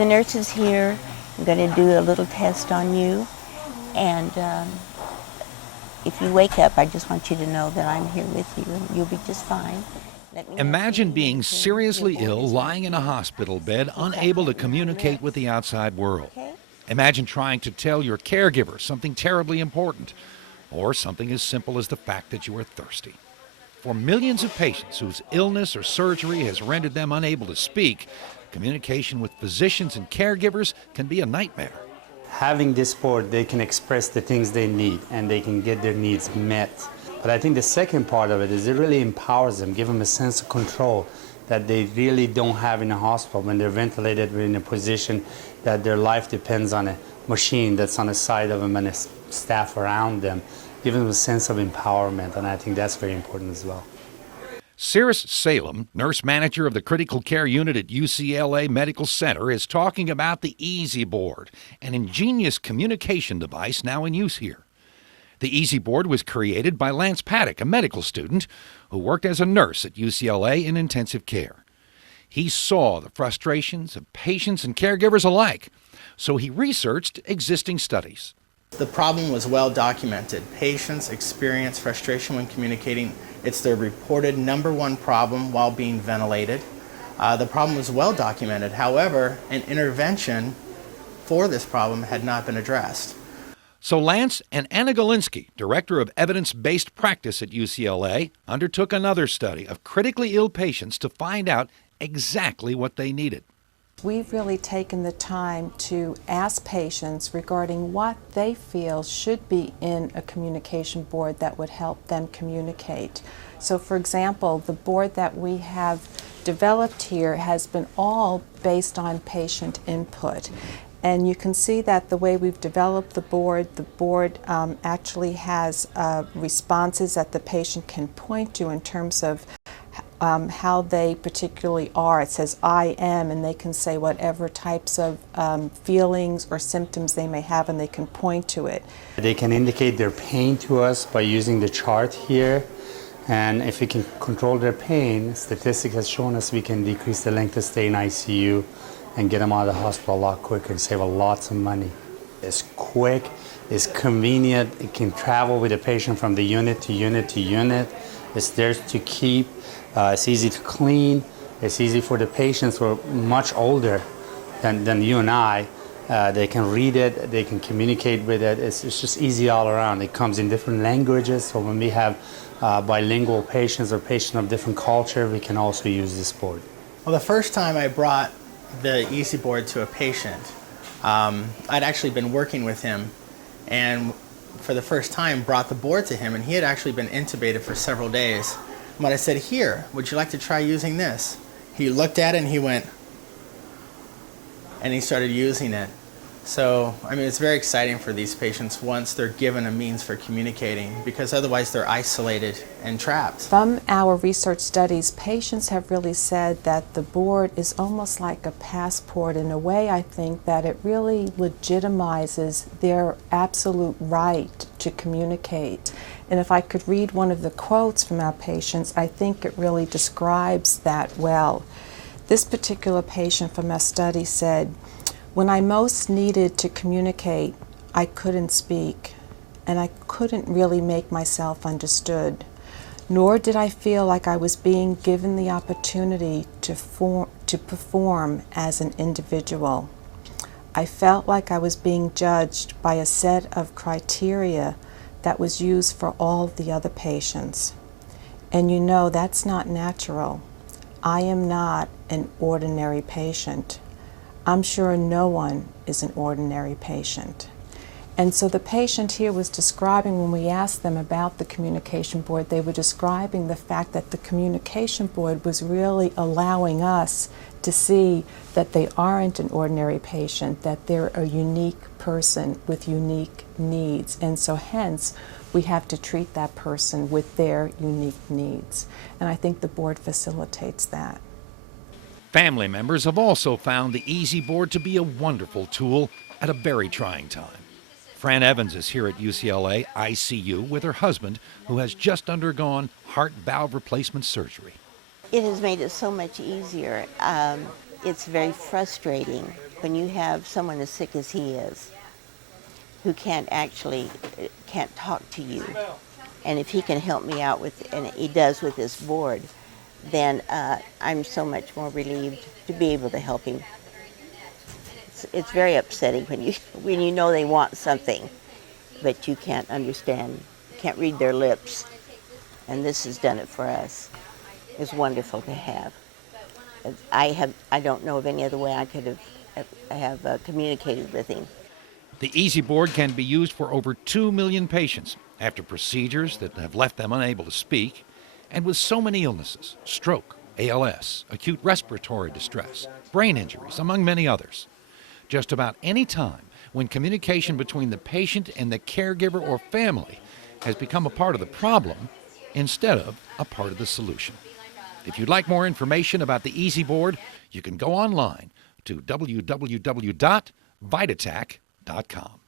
the nurses here. I'm going to do a little test on you, and if you wake up, I just want you to know that I'm here with you, and you'll be just fine. Imagine being seriously ill, lying in a hospital bed, unable to communicate with the outside world. Imagine trying to tell your caregiver something terribly important, or something as simple as the fact that you are thirsty. For millions of patients whose illness or surgery has rendered them unable to speak, communication with physicians and caregivers can be a nightmare. Having this board, they can express the things they need and they can get their needs met. But I think the second part of it is it really empowers them, give them a sense of control that they really don't have in a hospital when they're ventilated, in a position that their life depends on a machine that's on the side of them and a staff around them, giving them a sense of empowerment, and I think that's very important as well. Cirrus Salem, nurse manager of the critical care unit at UCLA Medical Center, is talking about the EZ Board, an ingenious communication device now in use here. The EZ Board was created by Lance Paddock, a medical student who worked as a nurse at UCLA in intensive care. He saw the frustrations of patients and caregivers alike, so he researched existing studies. The problem was well documented. Patients experience frustration when communicating. It's the reported #1 problem while being ventilated. The problem was well documented. However, an intervention for this problem had not been addressed. So Lance and Anna Galinsky, director of evidence-based practice at UCLA, undertook another study of critically ill patients to find out exactly what they needed. We've really taken the time to ask patients regarding what they feel should be in a communication board that would help them communicate. So for example, the board that we have developed here has been all based on patient input. And you can see that the way we've developed the board actually has responses that the patient can point to in terms of how they particularly are. It says I am, and they can say whatever types of feelings or symptoms they may have, and they can point to it. They can indicate their pain to us by using the chart here, and if we can control their pain, statistics has shown us we can decrease the length of stay in ICU and get them out of the hospital a lot quicker and save lots of money. It's quick, it's convenient, it can travel with the patient from the unit to unit to unit. It's theirs to keep, it's easy to clean, it's easy for the patients who are much older than you and I. They can read it, they can communicate with it, it's just easy all around. It comes in different languages, so when we have bilingual patients or patients of different culture, we can also use this board. Well, the first time I brought the EZ Board to a patient, I'd actually been working with him, and for the first time brought the board to him, and he had actually been intubated for several days. But I said, here, would you like to try using this? He looked at it and he went, and he started using it. So, I mean, it's very exciting for these patients once they're given a means for communicating, because otherwise they're isolated and trapped. From our research studies, patients have really said that the board is almost like a passport in a way. I think that it really legitimizes their absolute right to communicate. And if I could read one of the quotes from our patients, I think it really describes that well. This particular patient from our study said, "When I most needed to communicate, I couldn't speak, and I couldn't really make myself understood, nor did I feel like I was being given the opportunity to perform as an individual. I felt like I was being judged by a set of criteria that was used for all the other patients. And you know, that's not natural. I am not an ordinary patient. I'm sure no one is an ordinary patient." And so the patient here was describing, when we asked them about the communication board, they were describing the fact that the communication board was really allowing us to see that they aren't an ordinary patient, that they're a unique person with unique needs. And so hence, we have to treat that person with their unique needs. And I think the board facilitates that. Family members have also found the EZ Board to be a wonderful tool at a very trying time. Fran Evans is here at UCLA ICU with her husband, who has just undergone heart valve replacement surgery. It has made it so much easier. It's very frustrating when you have someone as sick as he is, who can't talk to you, and if he can help me out with, and he does with this board, then I'm so much more relieved to be able to help him. It's very upsetting when you know they want something, but you can't understand, can't read their lips, and this has done it for us. It's wonderful to have. I don't know of any other way I could have communicated with him. The EZ Board can be used for over 2 million patients after procedures that have left them unable to speak, and with so many illnesses, stroke, ALS, acute respiratory distress, brain injuries, among many others. Just about any time when communication between the patient and the caregiver or family has become a part of the problem instead of a part of the solution. If you'd like more information about the EZ Board, you can go online to www.vidatak.com.